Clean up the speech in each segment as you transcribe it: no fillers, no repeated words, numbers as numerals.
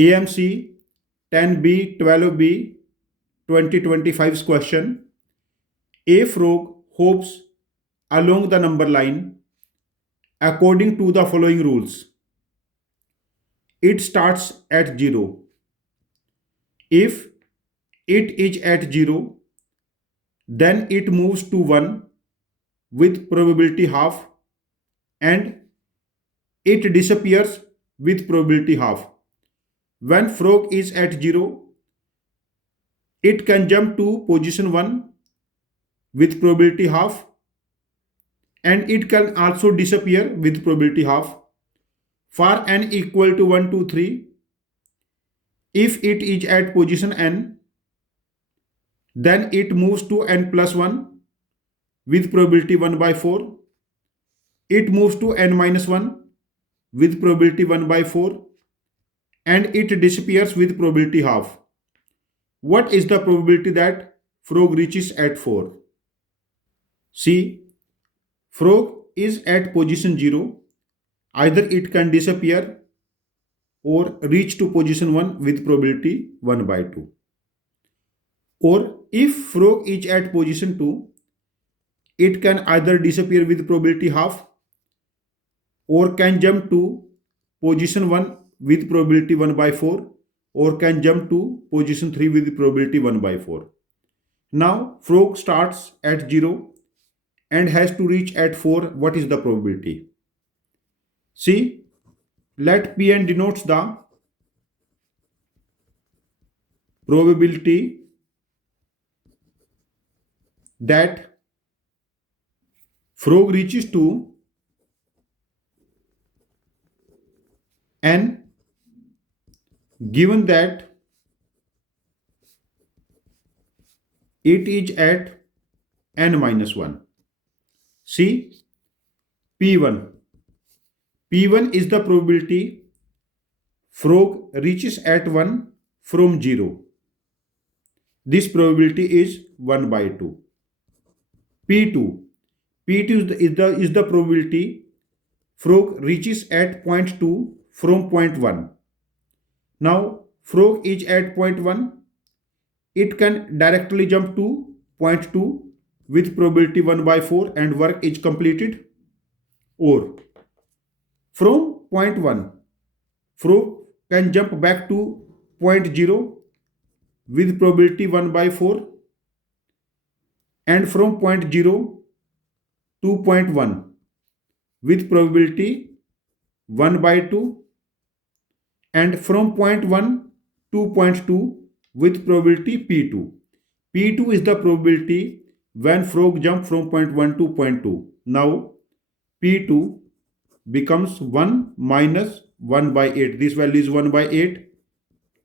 AMC 10B 12B 2025's question. A frog hops along the number line according to the following rules. It starts at 0. If it is at 0, then it moves to 1 with probability half, and it disappears with probability half. When frog is at 0, it can jump to position 1 with probability half, and it can also disappear with probability half. For n equal to 1, 2, 3, if it is at position n, then it moves to n plus 1 with probability 1 by 4. It moves to n minus 1 with probability 1 by 4, and it disappears with probability half. What is the probability that frog reaches at 4? See, frog is at position 0. Either it can disappear or reach to position 1 with probability 1 by 2. Or if frog is at position 2, it can either disappear with probability half or can jump to position 1 with probability 1 by 4, or can jump to position 3 with probability 1 by 4. Now frog starts at 0 and has to reach at 4. What is the probability? See, let Pn denotes the probability that frog reaches to n, given that it is at n minus 1. See, P1. P1 is the probability frog reaches at 1 from 0. This probability is 1 by 2. P2. P2 is the probability frog reaches at point 2 from point 1. Now frog is at point 1. It can directly jump to point 2 with probability 1 by 4 and work is completed. Or from point 1, frog can jump back to point 0 with probability 1 by 4, and from point 0 to point 1 with probability 1 by 2, and from point 1 to point 2 with probability P2. P2 is the probability when frog jump from point 1 to point 2. Now P2 becomes 1 minus 1 by 8. This value is 1 by 8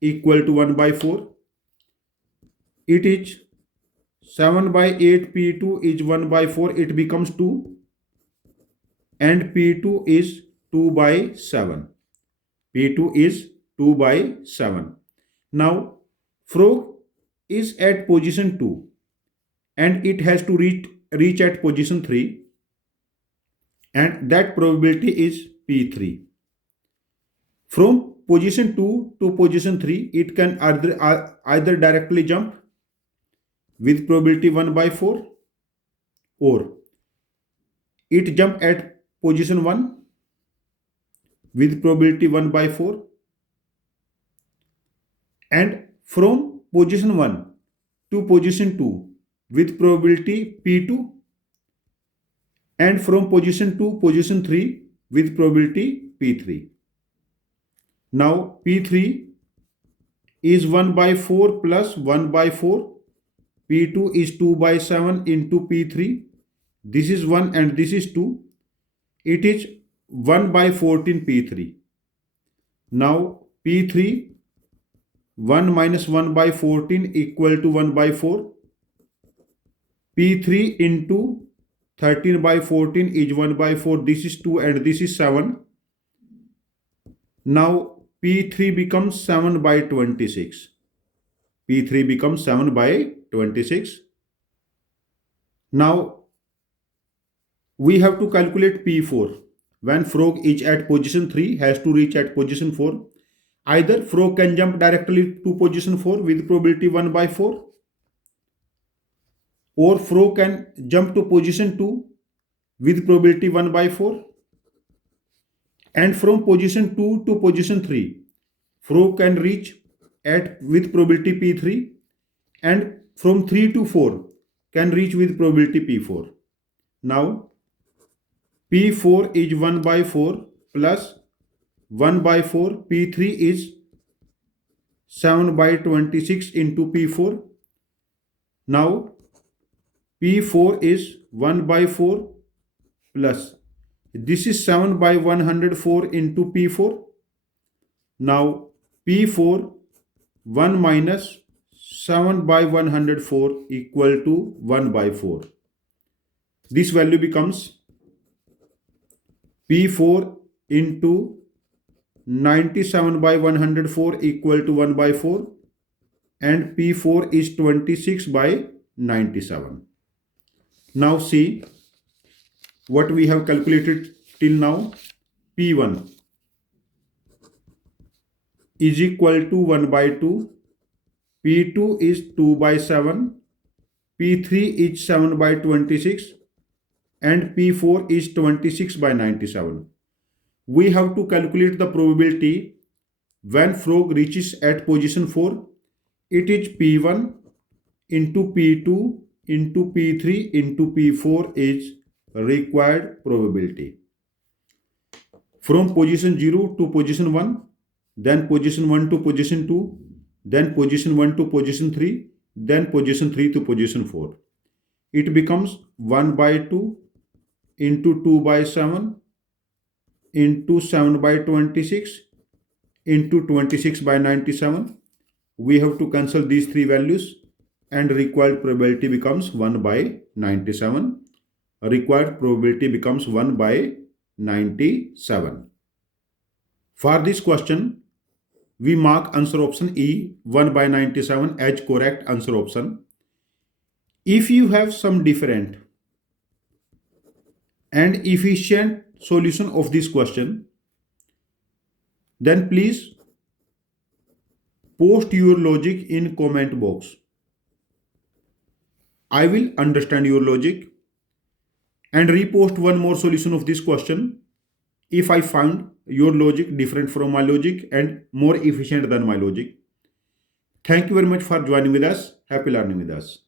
equal to 1 by 4. It is 7 by 8. P2 is 1 by 4. It becomes 2. And P2 is 2 by 7. P2 is 2 by 7. Now frog is at position 2 and it has to reach at position 3, and that probability is P3. From position 2 to position 3, it can either directly jump with probability 1 by 4, or it jump at position 1 with probability 1 by 4, and from position 1 to position 2 with probability P2, and from position 2 position 3 with probability P3. Now P3 is 1 by 4 plus 1 by 4. P2 is 2 by 7 into P3. This is 1 and this is 2. It is 1 by 14 P3. Now P3, 1 minus 1 by 14 equal to 1 by 4. P3 into 13 by 14 is 1 by 4. This is 2 and this is 7. Now P3 becomes 7 by 26. P3 becomes 7 by 26. Now we have to calculate P4. When frog is at position 3, has to reach at position 4. Either frog can jump directly to position 4 with probability 1 by 4, or frog can jump to position 2 with probability 1 by 4, and from position 2 to position 3 frog can reach at with probability p3, and from 3 to 4 can reach with probability p4. Now p4 is 1 by 4 plus 1 by 4, p3 is 7 by 26 into p4. Now p4 is 1 by 4 plus this is 7 by 104 into p4. Now p4 1 minus 7 by 104 equal to 1 by 4. This value becomes p4 into 97 by 104 equal to 1 by 4, and p4 is 26 by 97. Now see what we have calculated till now. P1 is equal to 1 by 2, P2 is 2 by 7, P3 is 7 by 26, and P4 is 26 by 97. We have to calculate the probability when frog reaches at position 4. It is P1 into P2 into P3 into P4 is required probability. From position 0 to position 1, then position 1 to position 2, then position 1 to position 3, then position 3 to position 4. It becomes 1 by 2 into 2 by 7 into 7 by 26 into 26 by 97. We have to cancel these three values, and required probability becomes 1 by 97. Required probability becomes 1 by 97. For this question, we mark answer option E, 1 by 97 as correct answer option. If you have some different and efficient solution of this question, then please post your logic in comment box. I will understand your logic and repost one more solution of this question if I find your logic different from my logic and more efficient than my logic. Thank you very much for joining with us. Happy learning with us.